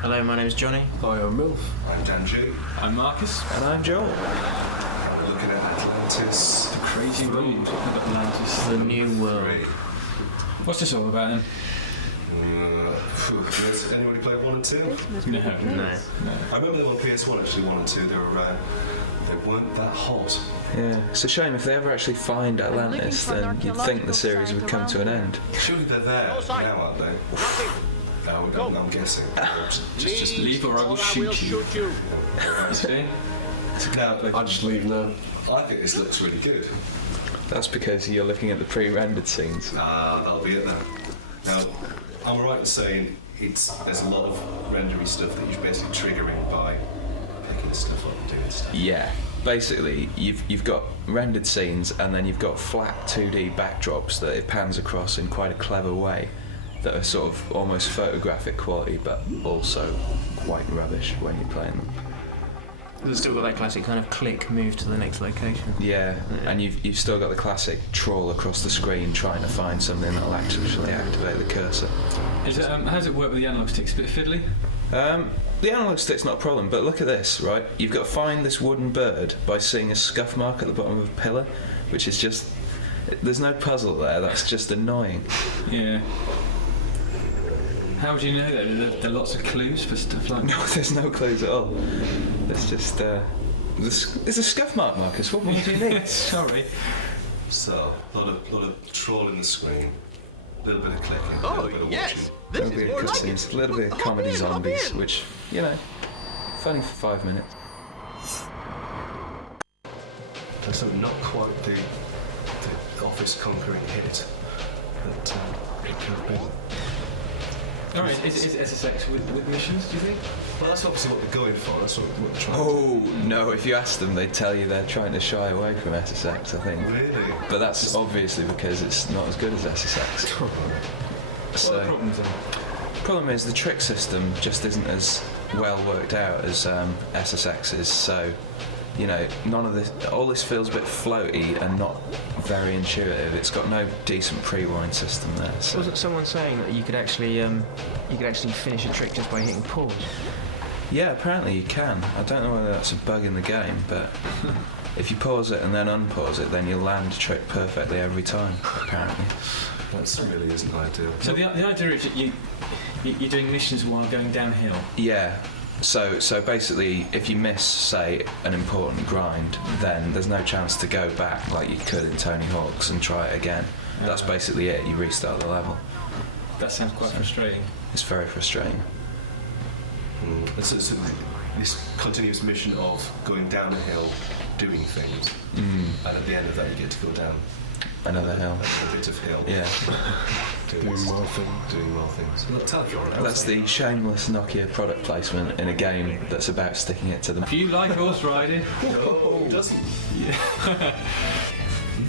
Hello, my name's Johnny. Hi, I'm Milf. I'm Dan G. I'm Marcus. And I'm Joel. We're looking at Atlantis. The crazy world of Atlantis. The new world. What's this all about then? Has anybody played 1 and 2? No. I remember them on PS1 actually, 1 and 2. They weren't that hot. Yeah, it's a shame if they ever actually find Atlantis, then you'd think the series would come to an end. Surely they're there now, aren't they? I'm guessing. Just leave or I will shoot you. See? Now, I'll just leave now. I think this looks really good. That's because you're looking at the pre-rendered scenes. That'll be it then. Now, I'm right in saying there's a lot of rendery stuff that you're basically triggering by picking stuff up and doing stuff. Yeah, basically you've got rendered scenes and then you've got flat 2D backdrops that it pans across in quite a clever way that are sort of almost photographic quality but also quite rubbish when you're playing them. It's still got that classic kind of click, move to the next location. Yeah, and you've still got the classic trawl across the screen trying to find something that'll actually activate the cursor. How does it work with the analog sticks? A bit fiddly? The analog stick's not a problem, but look at this, right? You've got to find this wooden bird by seeing a scuff mark at the bottom of a pillar, which is just... There's no puzzle there, that's just annoying. Yeah. How would you know that? Are there lots of clues for stuff like that? No, there's no clues at all. It's just... There's a scuff mark, Marcus. What more do you need? Sorry. So, a lot of trawling the screen, a little bit of clicking, a little bit of watching. A little bit of cutscenes, a little bit of comedy zombies, which, you know, funny for 5 minutes. And so not quite the office conquering hit that it could have been. Alright, is SSX with missions, do you think? Well, that's obviously what they're going for. That's what we're trying to Oh, no, if you ask them, they'd tell you they're trying to shy away from SSX, I think. Really? But that's obviously because it's not as good as SSX. What are the problems then? Problem is the trick system just isn't as well worked out as SSX is, so you know, none of this, all this feels a bit floaty and not very intuitive. It's got no decent pre-wind system there. So. Wasn't someone saying that you could actually finish a trick just by hitting pause? Yeah, apparently you can. I don't know whether that's a bug in the game, but if you pause it and then unpause it, then you'll land a trick perfectly every time, apparently. That really isn't ideal. So the idea is that you're doing missions while going downhill? Yeah. So basically, if you miss, say, an important grind, then there's no chance to go back like you could in Tony Hawk's and try it again. That's basically it. You restart the level. That sounds quite frustrating. It's very frustrating. So this continuous mission of going down a hill, doing things, and at the end of that you get to go down another hill. A bit of hill. Yeah. Doing more things. That's the shameless Nokia product placement in a game that's about sticking it to the... Do you like horse riding? No, he doesn't. Yeah.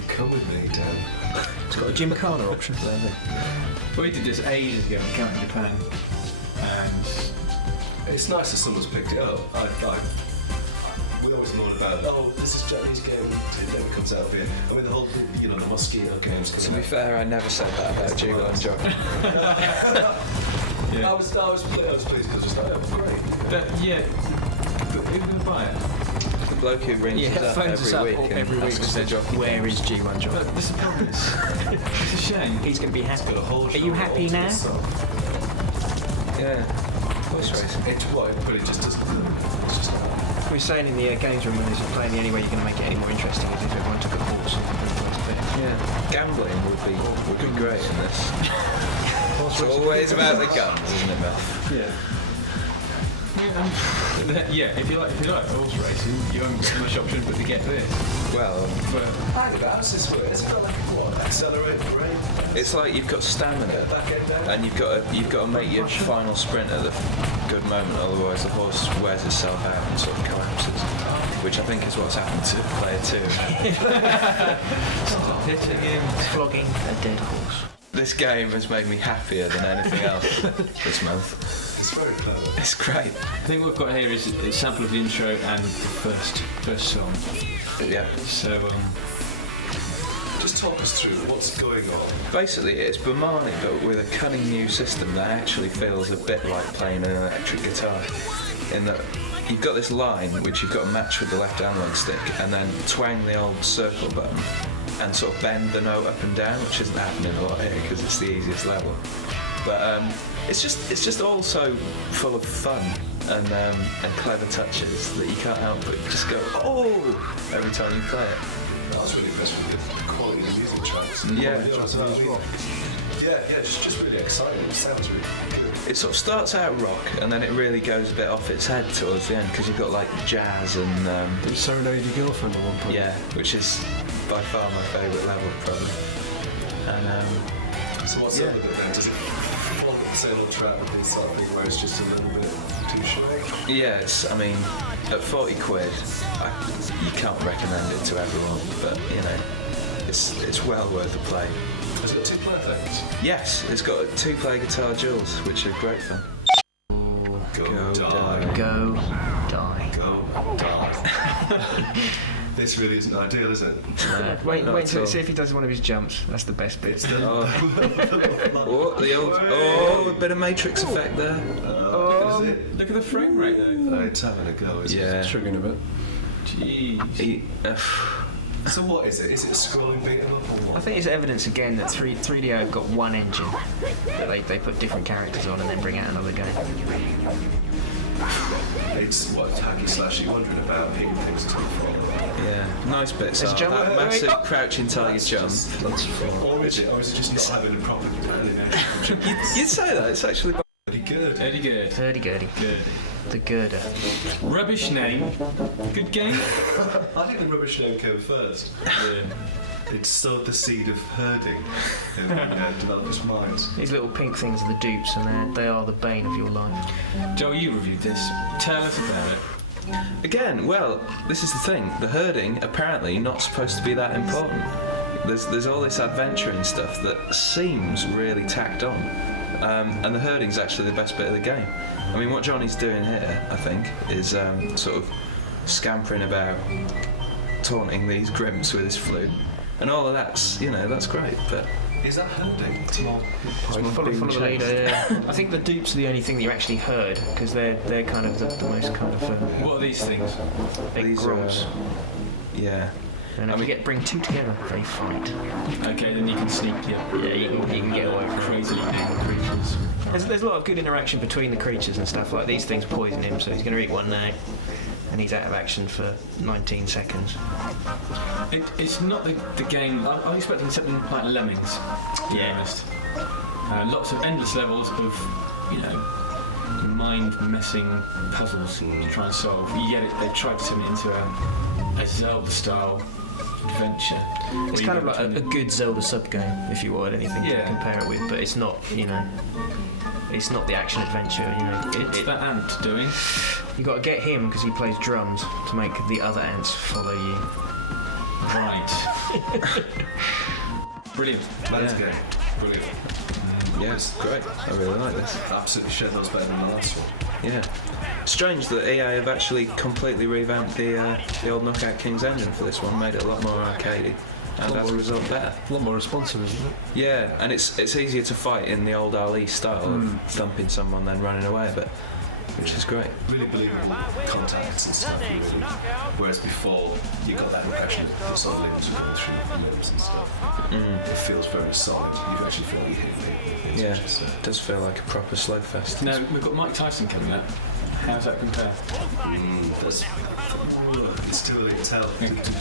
Come with me, Dan. It's got a Gymkhana option for that. We did this ages ago in County Japan, and it's nice that someone's picked it up. We always moan about, this is Japanese game, it never comes out of here. I mean, the whole, the Mosquito games coming out. To be fair, I never said that about G1 Jockey. Yeah. I was pleased because I was just like, that was great. Yeah. Who's going to buy it? The bloke who rings us up every week and asks the jockey. Where is G1 Jockey? But this problem is, it's a shame. He's going to be happy. Are you happy now? Yeah. Horse racing. But it just doesn't. We were saying in the games room when this is playing, the only way you're going to make it any more interesting is if everyone took a horse and put it to bed. Yeah. Gambling would be great in this. It's always about the guns, isn't it, Mel? Yeah. Yeah, if you like horse racing, you haven't got much option but to get this. Well, hang about, how's this work? Is it got like accelerate brake? It's like you've got stamina, and you've got to make your final sprint at the good moment, otherwise the horse wears itself out and sort of collapses. Which I think is what's happened to player 2. Stop hitting him, flogging a dead horse. This game has made me happier than anything else this month. It's very clever. It's great. I think what we've got here is a sample of the intro and the first song. Yeah. So, just talk us through what's going on? Basically, it's Bomani, but with a cunning new system that actually feels a bit like playing an electric guitar. In that you've got this line which you've got to match with the left analog stick, and then twang the old circle button and sort of bend the note up and down, which isn't happening a lot here because it's the easiest level. But it's just all so full of fun and clever touches that you can't help but just go every time you play it. I was really impressed with the quality of the music tracks. Yeah, it's just really exciting. It sounds really good. It sort of starts out rock and then it really goes a bit off its head towards the end because you've got like jazz and You serenade your girlfriend at one point. yeah, which is by far my favourite level probably. And So what's up with it then? Does it follow the same old track with this sort of thing where it's just a little bit too short? yeah, I mean, at 40 quid, you can't recommend it to everyone, but you know, it's well worth a play. Is it two-player things? Yes, it's got 2-player guitar duels, which are great fun. Go die. Go die. Go die. This really isn't ideal, is it? Wait Not till at all. see if he does one of his jumps. That's the best bit. The old, a bit of Matrix effect there. Is it? Look at the frame rate though. It's having a go, isn't Yeah. Triggering a bit. Jeez. it? So what is it? Is it a scrolling beat 'em up or I what? think it's evidence again that 3DO have got one engine that they put different characters on and then bring out another game. It's what hacky slashy wondering about hitting things too far. Yeah, nice bits. There's Are jump- that wait, wait, massive oh. crouching tiger jump. That's or is it just not having a proper animation? You'd say that, it's actually Pretty good. Eddie good. Herdy Gerdy. Good. The girder. Rubbish name. Good game. I think the rubbish name came first. Yeah. It sowed the seed of herding in developers' minds. These little pink things are the dupes, and they are the bane of your life. Joel, you reviewed this. Tell us about it. Again, well, this is the thing. The herding apparently not supposed to be that important. There's all this adventure and stuff that seems really tacked on, and the herding's actually the best bit of the game. I mean, what Johnny's doing here, I think, is sort of scampering about, taunting these grimps with his flute, and all of that's that's great. But Is that herding? Follow the leader. Yeah. I think the dupes are the only thing that you actually heard because they're kind of the most kind of What are these things? big these grubs. yeah. And if I mean- you bring two together, they fight. Okay, then you can sneak your Yeah, you can get away from it. crazy big creatures. There's a lot of good interaction between the creatures and stuff. Like these things poison him, so he's going to eat one now, and he's out of action for 19 seconds. It's not the game. I'm expecting something like Lemmings. To be honest. Lots of endless levels of, mind-messing puzzles to try and solve. Yet they tried to turn it into a Zelda-style adventure. It's kind of like a good Zelda sub-game, if you want anything to compare it with, but it's not, it's not the action adventure. What's that ant doing? You got to get him because he plays drums to make the other ants follow you. Right. Brilliant. Man's game. Brilliant. Yeah, it's great. I really like this. Absolutely shed those better than the last one. Yeah. Strange that EA have actually completely revamped the old Knockout Kings engine for this one, made it a lot more arcadey, and as a result better. A lot more responsive, isn't it? Yeah, and it's easier to fight in the old Ali style of thumping someone then running away, but which is great. Really believable contacts and stuff, really. Whereas before, you got that impression that the sort of limbs were going through limbs and stuff. It feels very solid. You actually feel like you're hitting it. Yeah, it does feel like a proper slugfest. Now, we've got Mike Tyson coming up. How does that compare? It's too early to tell.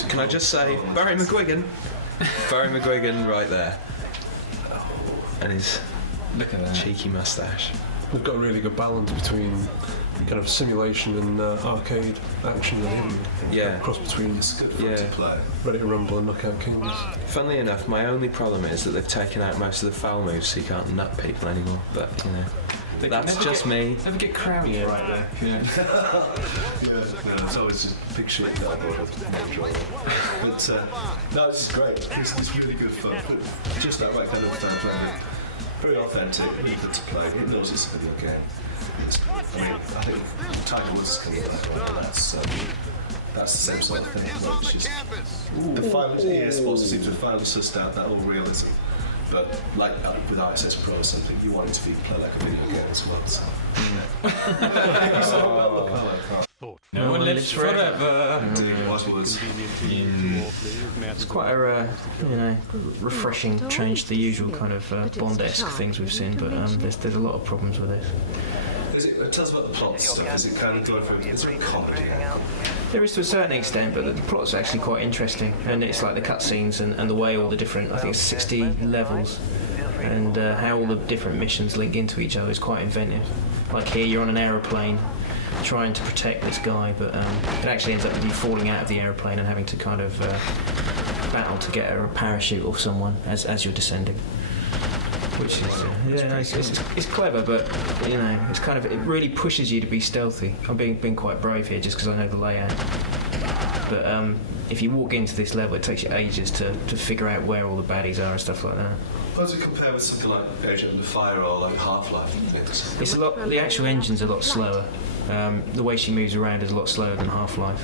Can I just say, Barry McGuigan right there, and his Look at that. cheeky moustache. They've got a really good balance between kind of simulation and arcade action and Yeah. cross between It's good fun to Yeah. play. Ready to Rumble and Knockout Kings. Funnily enough, my only problem is that they've taken out most of the foul moves, so you can't nut people anymore. But They that's never just get- me. Never get crowded right there. Yeah. Yeah, it's always just big shit that I brought up. But no, this is great. It's really good fun. Just that right kind of blending. Very authentic, really good to play. It knows it's a video game. I think Tiger Woods is coming back on that's that's the same sort of thing. Like, it's just, the final EA Sports seems to have finally sussed out that whole realism. But like with ISS Pro or something, you want it to be like a video game as well. So. No one lives forever. It's quite a refreshing change to the usual kind of Bond-esque things we've seen, but there's a lot of problems with it. Tell us about the plot stuff. Is it kind of going through? Is it a comedy? There is to a certain extent, but the plot's actually quite interesting, and it's like the cutscenes and the way all the different, I think it's 60 levels, and how all the different missions link into each other is quite inventive. Like here, you're on an aeroplane trying to protect this guy, but it actually ends up with you falling out of the aeroplane and having to kind of battle to get a parachute off someone as you're descending. Which is it's clever, but it's kind of, it really pushes you to be stealthy. I'm being quite brave here just because I know the layout. But if you walk into this level, it takes you ages to figure out where all the baddies are and stuff like that. How does it compare with something like Agent of Fire or like Half-Life? It's a lot. The actual engine's a lot slower. The way she moves around is a lot slower than Half-Life.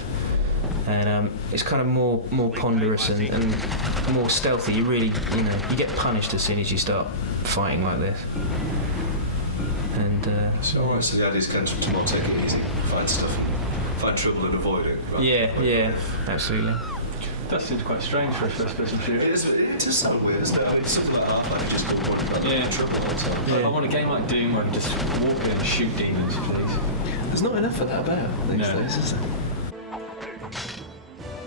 And it's kind of more ponderous and more stealthy. You really, you get punished as soon as you start fighting like this. And so the idea is kind of to more take it easy, find trouble and avoid it. Yeah, absolutely. That seems quite strange for a first-person shooter. It does sound weird. It's something like Half-Life, you just go worried about trouble all the time. Yeah. I want a game like Doom where I can just walk in and shoot demons, please. There's not enough of that about these days, is there?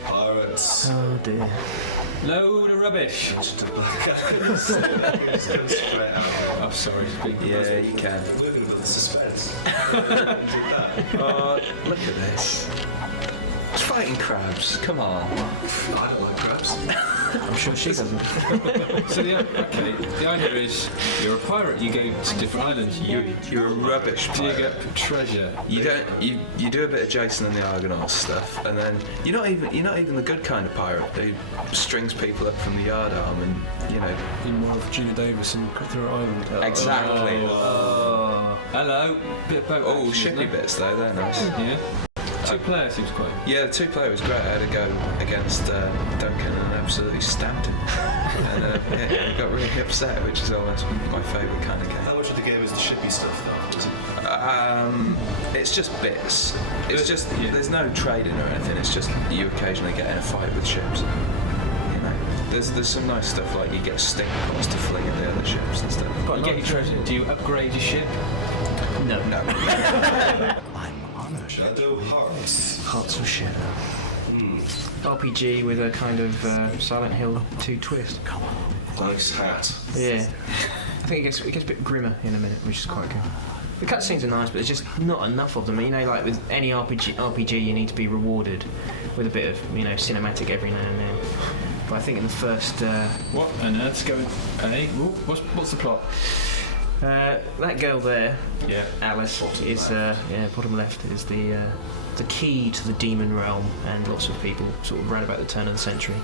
Pirates. Oh dear. Load of rubbish. I'm sorry. Yeah, you can. We're going to the suspense. Look at this. It's fighting crabs. Come on. I don't like crabs. I'm sure she doesn't. So the idea is you're a pirate. You go to different islands. You're a rubbish pirate. Dig up treasure. You don't. You do a bit of Jason and the Argonauts stuff, and then you're not even the good kind of pirate who strings people up from the yardarm and In more of Gina Davis and Cutthroat Island. Exactly. Hello. Bit of boat. Oh, shippy bits though. They're nice. Yeah. Two-player seems quite. Yeah, the two-player was great. I had to go against Duncan and absolutely stamped him. And he got really upset, which is almost my favourite kind of game. How much of the game is the shippy stuff though? Is it? It's just bits. It's just there's no trading or anything. It's just you occasionally get in a fight with ships. There's some nice stuff like you get stink pods to fling at the other ships and stuff. But you get your treasure. Do you upgrade your ship? No. Shadow Hearts. Hearts of Shadow. RPG with a kind of Silent Hill 2 twist. Nice hat. Yeah. I think it gets a bit grimmer in a minute, which is quite good. The cutscenes are nice, but there's just not enough of them. Like with any RPG, you need to be rewarded with a bit of cinematic every now and then. But I think in the first what on earth's going? What's the plot? That girl there, Alice, is bottom left, is the key to the demon realm, and lots of people sort of round about the turn of the century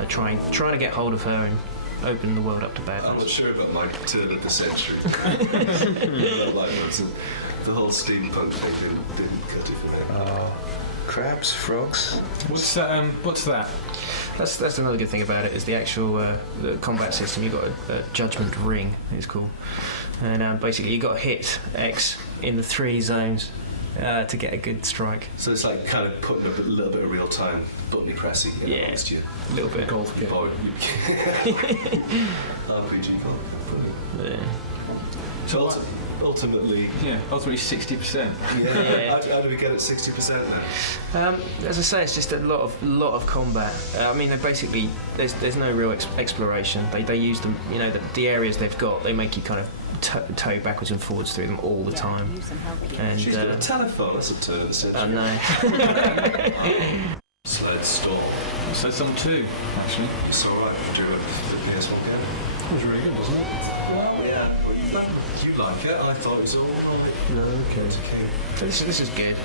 are trying to get hold of her and open the world up to badness. I'm not sure about my turn of the century. The whole steampunk thing didn't cut it for me. Crabs, frogs. What's that? That's another good thing about it, is the actual the combat system. You've got a judgment ring, it's called, and basically you've got to hit X in the 3 zones to get a good strike. So it's like kind of putting up a little bit of real time button pressing against you. A little bit. Golf game. RPG golf. Yeah. So ultimately 60%. Yeah. How do we get at 60% then? As I say, it's just a lot of combat. I mean, basically there's no real exploration. They use them, the areas they've got. They make you kind of toe backwards and forwards through them all the time. And she's got a telephone. That's a turn of the century. I know. Sled Storm. Sled Storm 2, actually. It's alright. Do you remember the PS1 game? It was really good, wasn't it? Well, yeah. You'd like it. I thought it was all right. No, okay. This is good.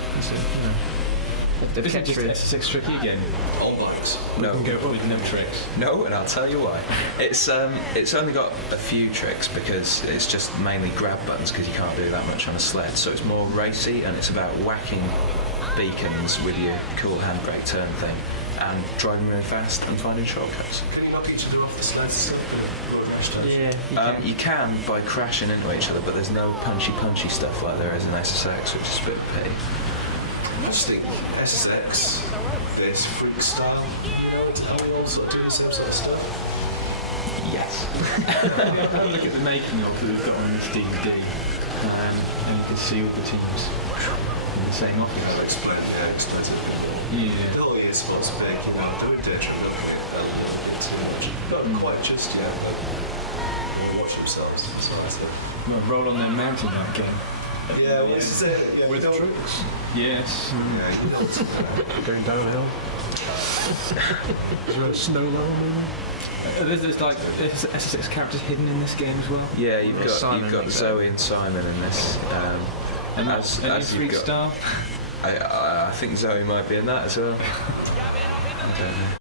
They've Is it kept just through. SSX tricky again? On bikes. No. With no tricks. No, and I'll tell you why. It's only got a few tricks because it's just mainly grab buttons because you can't do that much on a sled. So it's more racy and it's about whacking beacons with your cool handbrake turn thing, and driving really fast and finding shortcuts. Can you knock each other off the sleds? Stuff? Yeah. You can by crashing into each other, but there's no punchy stuff like there is in SSX, which is a bit of a pity. I just think SSX, this freak style, how we all sort of do the same sort of stuff. Yes. Have a look at the making of that we've got on this DVD, and you can see all the teams in the same I'll office. explain it. Yeah. The whole year sports big, they're a ditch, too much. Not quite just yet, but they'll watch themselves. So that's it. Well, roll on their mountain that game. Yeah, well, this is it. Yeah, With tricks. Yes. Yeah, you know what's Going downhill. Is there a snow level? There's like SSX characters hidden in this game as well. Yeah, you've Simon got makes Zoe and Simon in this. And as any you've freak got, star. I think Zoe might be in that as well. I don't know.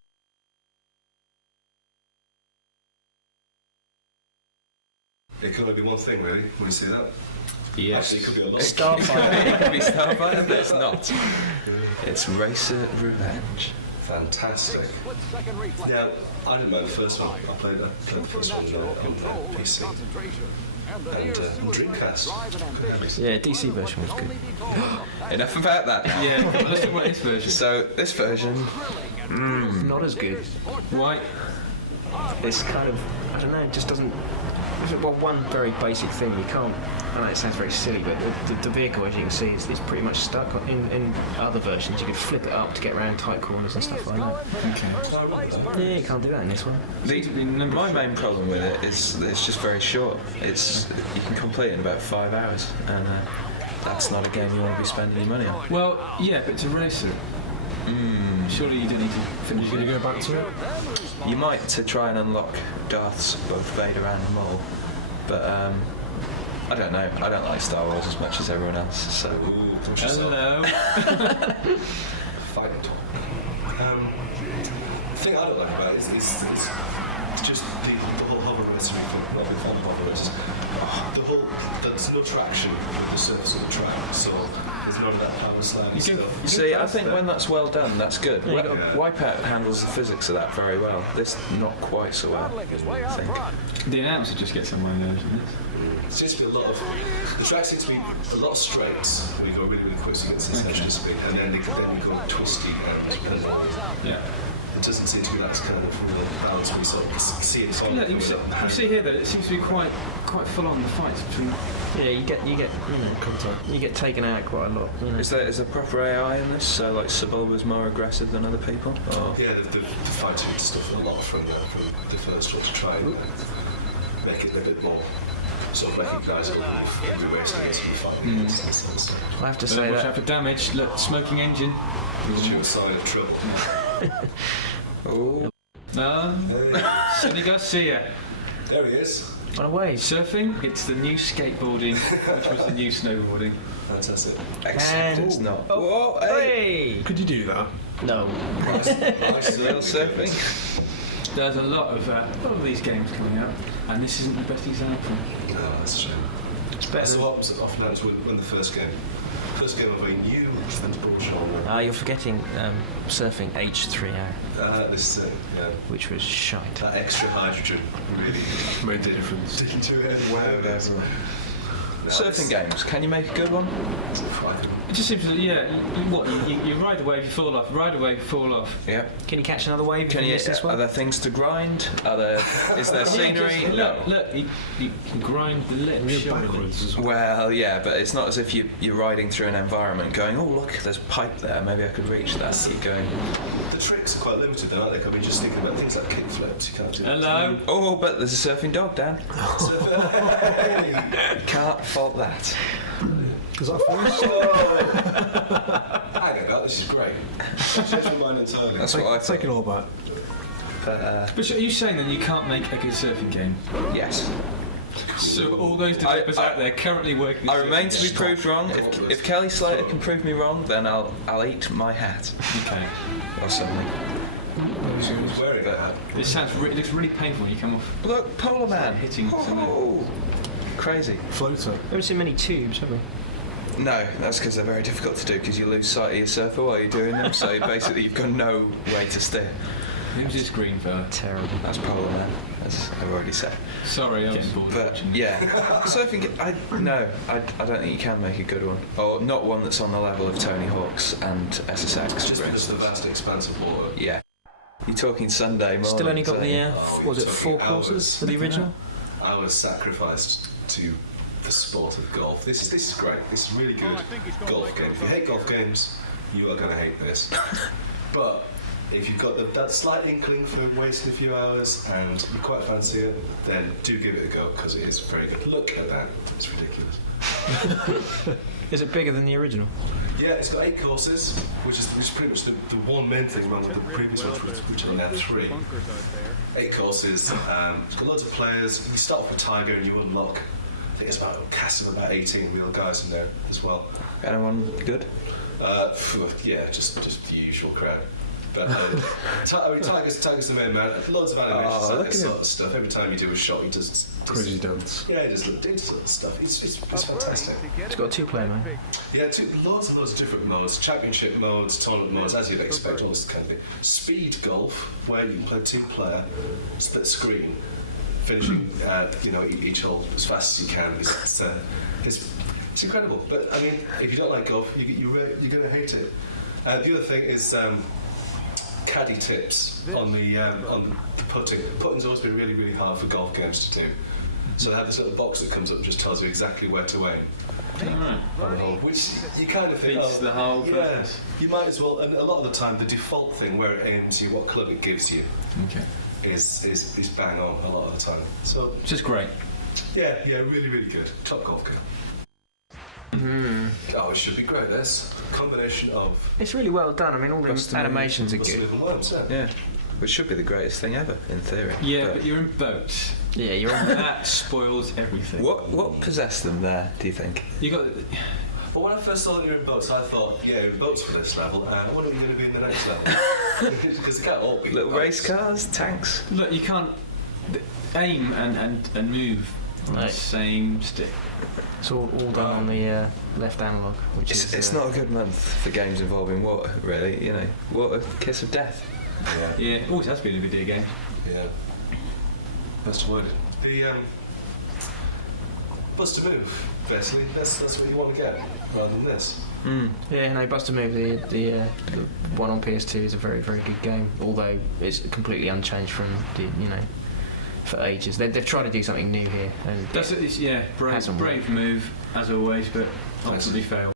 It could only be one thing, really, when you see that. Yes. Actually, it could be a lot. Starfighter. It could be Starfighter, but it's not. It's Racer Revenge. Fantastic. Yeah, I didn't mind the first one. I played the first one on PC. And Dreamcast. Yeah, DC version was good. Enough about that now. Yeah. Let's talk about this version. So this version, Not as good. Why? It's kind of, I don't know, it just doesn't. Well, one very basic thing, you can't. I know it sounds very silly, but the vehicle, as you can see, is pretty much stuck. In other versions, you could flip it up to get around tight corners and stuff like that. Okay. Yeah, you can't do that in this one. my main problem with it is that it's just very short. You can complete it in about 5 hours, and that's not a game you want to be spending your money on. Well, yeah, but it's a racer. Surely you don't need to finish Are you it. going to go back to it? You might to try and unlock Darth's both Vader and Maul, but I don't know. I don't like Star Wars as much as everyone else, so. Ooh, push yourself. Hello. Fight it. The thing I don't like about it is it's just the whole hover race we call hover races. There's no traction with the surface of the track, so there's none of that power sliding stuff. See, I think when that's well done, that's good. Yeah, you got- Wipeout handles the physics of that very well. This not quite so well, I think. The announcer just gets on my nerves in this. There seems to be the track seems to be a lot of straights when you go really, really quick, so you get this attention speed, and then you go twisty and Yeah. it doesn't seem to be that kind of balance where you sort of see it. Look, you see here that it seems to be quite full on the fights between. Yeah, you get taken out quite a lot. You know. Is there proper AI in this? So like Sebulba's more aggressive than other people? Or? Yeah, they've fine-tuned stuff a lot from the first one to try and make it a bit more sort of recognisable every race against the fight. I have to Say say watch that. out for damage. Look, smoking engine. Sure sign of trouble. Oh, Sonny Garcia. There he is. On a way. Surfing, it's the new skateboarding, which was the new snowboarding. Fantastic. except it's not. Whoa, hey! Hey! Could you do that? No. Nice Little surfing. There's a lot of these games coming out, and this isn't the best example. No, that's a shame. It's better That's than. what was often happens when the first game of very new and bullshit. You're forgetting surfing H3O, This is it, yeah. which was shite. That extra hydrogen really Made the difference. didn't do it. Wowed everyone. Surfing games, can you make a good one? It just seems, what, you ride a wave, you fall off, ride a wave, you fall off. Yep. Can you catch another wave? Can if you? miss this Are one? there things to grind? Is there scenery? Look, you can grind the lips. You're surely. backwards as well. Well, yeah, but it's not as if you're riding through an environment going, oh look, there's a pipe there, maybe I could reach that. You're going, The tricks are quite limited, then, aren't they? I mean, just thinking about things like kick flips, you can't do that. Hello. oh, but there's a surfing dog, Dan. Can't fault that. Is that first? Hang on, this is great. Change my mind entirely. That's what I Take it thought. all back. But are you saying then you can't make a good surfing game? Yes. So all those developers out there currently working. I remain to be proved wrong. If Kelly Slater can prove me wrong, then I'll eat my hat Okay. or something. Who's wearing a hat? It it looks really painful when you come off. Look, Polar Man Hitting something. Oh, crazy. Floater. We haven't seen many tubes, have we? No, that's because they're very difficult to do because you lose sight of your surfer while you're doing them. So basically, you've got no way to steer. Who's this green fella? Terrible. That's Polar Man, as I've already said. Sorry, I was bored But watching. yeah, so I think I don't think you can make a good one, or not one that's on the level of Tony Hawk's and SSX. Just for because of the instance. vast expanse of water. Yeah, you're talking Sunday morning. Still only got the was it talking 4 courses hours. for the original? I was sacrificed to the sport of golf. This is great. This is really good golf game. If you hate golf games, you are going to hate this. But if you've got that slight inkling for wasting a few hours and you quite fancy it, then do give it a go because it is very good. Look at that. It's ridiculous. Is it bigger than the original? Yeah, it's got 8 courses, which is pretty much the one main thing wrong with the previous ones, which are now 3. 8 courses, it's got loads of players. You start off with Tiger and you unlock, I think it's about a cast of about 18 real guys in there as well. Anyone good? Yeah, just the usual crowd. But Tiger's the main man. Loads of animations and this sort of stuff. Every time you do a shot, he does Crazy dance. yeah, he does sort of stuff. It's fantastic. It's got a 2-player mode. Yeah, loads and loads of different modes, championship modes, tournament modes, as you'd expect, all this kind of thing. Speed golf, where you can play 2-player, split screen, finishing each hole as fast as you can. It's incredible. But I mean, if you don't like golf, you're going to hate it. The other thing is caddy tips on the putting. Putting's always been really, really hard for golf games to do. So they have this little box that comes up and just tells you exactly where to aim Alright. on the hole, which you kind of think, Beats the whole yeah, purpose. you might as well. And a lot of the time, the default thing where it aims you, what club it gives you, Okay. is bang on a lot of the time. So Just great. yeah, really, really good. Top golf game. Oh, it should be great. This combination of It's really well done. I mean, all the Custom animations are must good. live and worms, yeah. Yeah, which should be the greatest thing ever in theory. Yeah, but you're in boats. Yeah, you're on. That spoils everything. What possessed them there? Do you think? You got. Well, when I first saw that you were in boats, I thought, yeah, you're in boats for this level, and I wonder what you're going to be in the next level. Because they can't all be Little boats. race cars, tanks. Look, you can't aim and move on the Right. same stick. It's all done on the left analog, which is. It's not a good month for games involving water, really. You know, water, kiss of death. Yeah. Yeah, always has been a video game. Yeah. Best avoid it. The bus to move, basically. That's what you want to get, rather than this. Yeah, no, Bust a Move, the one on PS2 is a very, very good game, although it's completely unchanged from for ages. They've tried to do something new here, and That's it. It's, yeah, brave Hasn't worked. move as always, but ultimately failed.